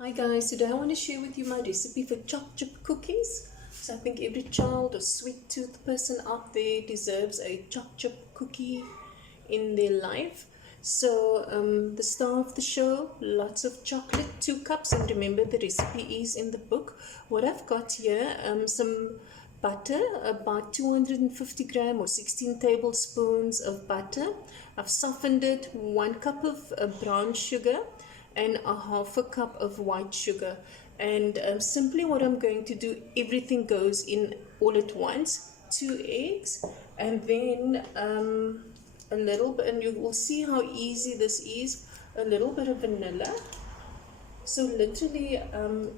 Hi guys, today I want to share with you my recipe for Chock Chip Cookies. So I think every child or sweet tooth person out there deserves a Chock Chip cookie in their life. So the star of the show, lots of chocolate, 2 cups, and remember the recipe is in the book. What I've got here, some butter, about 250 gram or 16 tablespoons of butter. I've softened it, 1 cup of brown sugar, and a half a cup of white sugar. And simply what I'm going to do, everything goes in all at once. 2 eggs, and then a little bit, and you will see how easy this is, a little bit of vanilla. So literally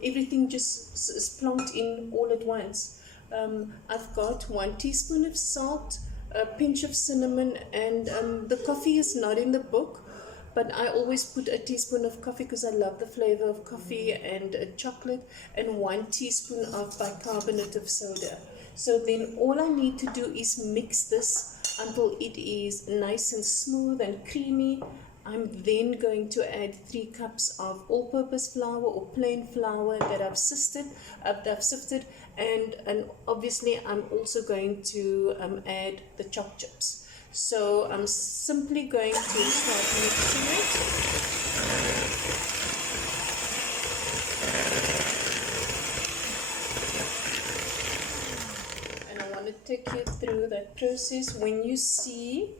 everything just is plunked in all at once. I've got 1 teaspoon of salt, a pinch of cinnamon, and the coffee is not in the book, but I always put a teaspoon of coffee because I love the flavor of coffee, and chocolate, and 1 teaspoon of bicarbonate of soda. So then all I need to do is mix this until it is nice and smooth and creamy. I'm then going to add 3 cups of all-purpose flour or plain flour that I've sifted, and obviously I'm also going to add the choc chips. So I'm simply going to start mixing it. And I want to take you through that process. When you see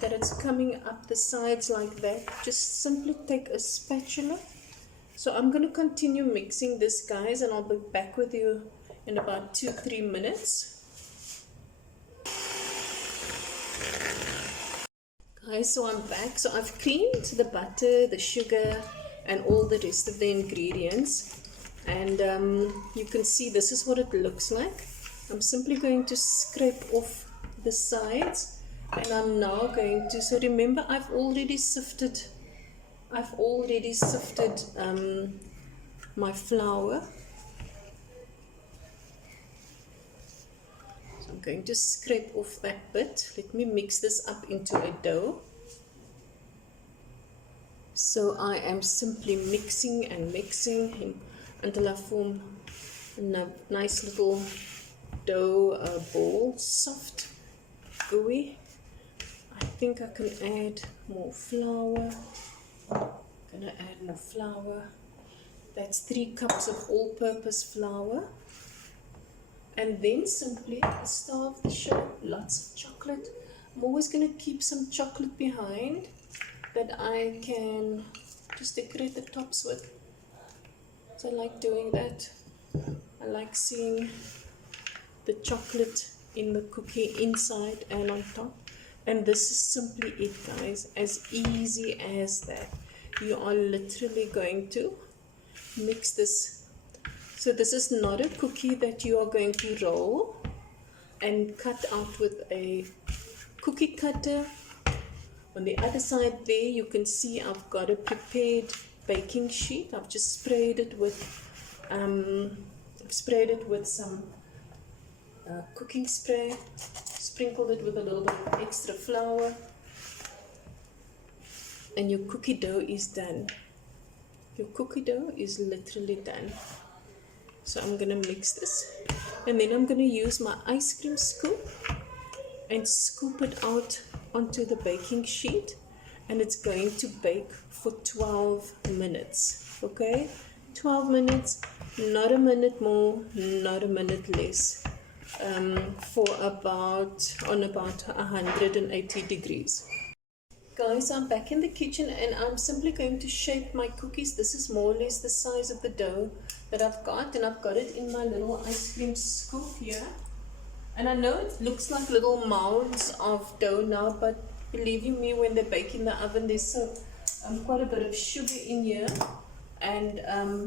that it's coming up the sides like that, just simply take a spatula. So I'm going to continue mixing this, guys, and I'll be back with you in about 2-3 minutes. Guys, so I'm back. So I've cleaned the butter, the sugar, and all the rest of the ingredients, and you can see this is what it looks like. I'm simply going to scrape off the sides, and I'm now going to, so remember I've already sifted my flour. So I'm going to scrape off that bit. Let me mix this up into a dough. So I am simply mixing and mixing until I form a nice little dough ball, soft, gooey. I think I can add more flour. I'm gonna add more flour. That's 3 cups of all-purpose flour. And then simply the star of the show, lots of chocolate. I'm always gonna keep some chocolate behind that I can just decorate the tops with. So I like doing that. I like seeing the chocolate in the cookie inside and on top. And this is simply it, guys, as easy as that. You are literally going to mix this. So this is not a cookie that you are going to roll and cut out with a cookie cutter. On the other side there, you can see I've got a prepared baking sheet. I've just sprayed it with some cooking spray, sprinkled it with a little bit of extra flour, and your cookie dough is done. Your cookie dough is literally done. So I'm gonna mix this, and then I'm gonna use my ice cream scoop and scoop it out onto the baking sheet, and it's going to bake for 12 minutes. Okay, 12 minutes, not a minute more, not a minute less, for about 180 degrees. Guys, I'm back in the kitchen, and I'm simply going to shape my cookies. This is more or less the size of the dough that I've got, and I've got it in my little ice cream scoop here. And I know it looks like little mounds of dough now, but believe you me, when they bake in the oven, there's quite a bit of sugar in here. And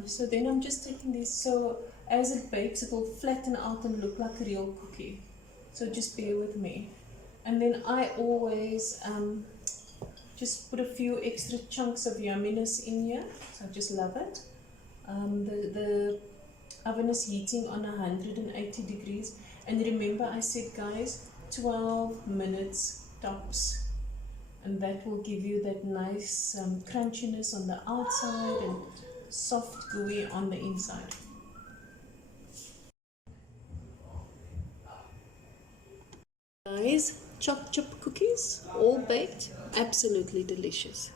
so then I'm just taking this, so as it bakes, it will flatten out and look like a real cookie. So just bear with me. And then I always just put a few extra chunks of yumminess in here. So I just love it. The oven is heating on 180 degrees. And remember I said, guys, 12 minutes tops. And that will give you that nice crunchiness on the outside and soft gooey on the inside. Guys, choc chip cookies, all baked, absolutely delicious.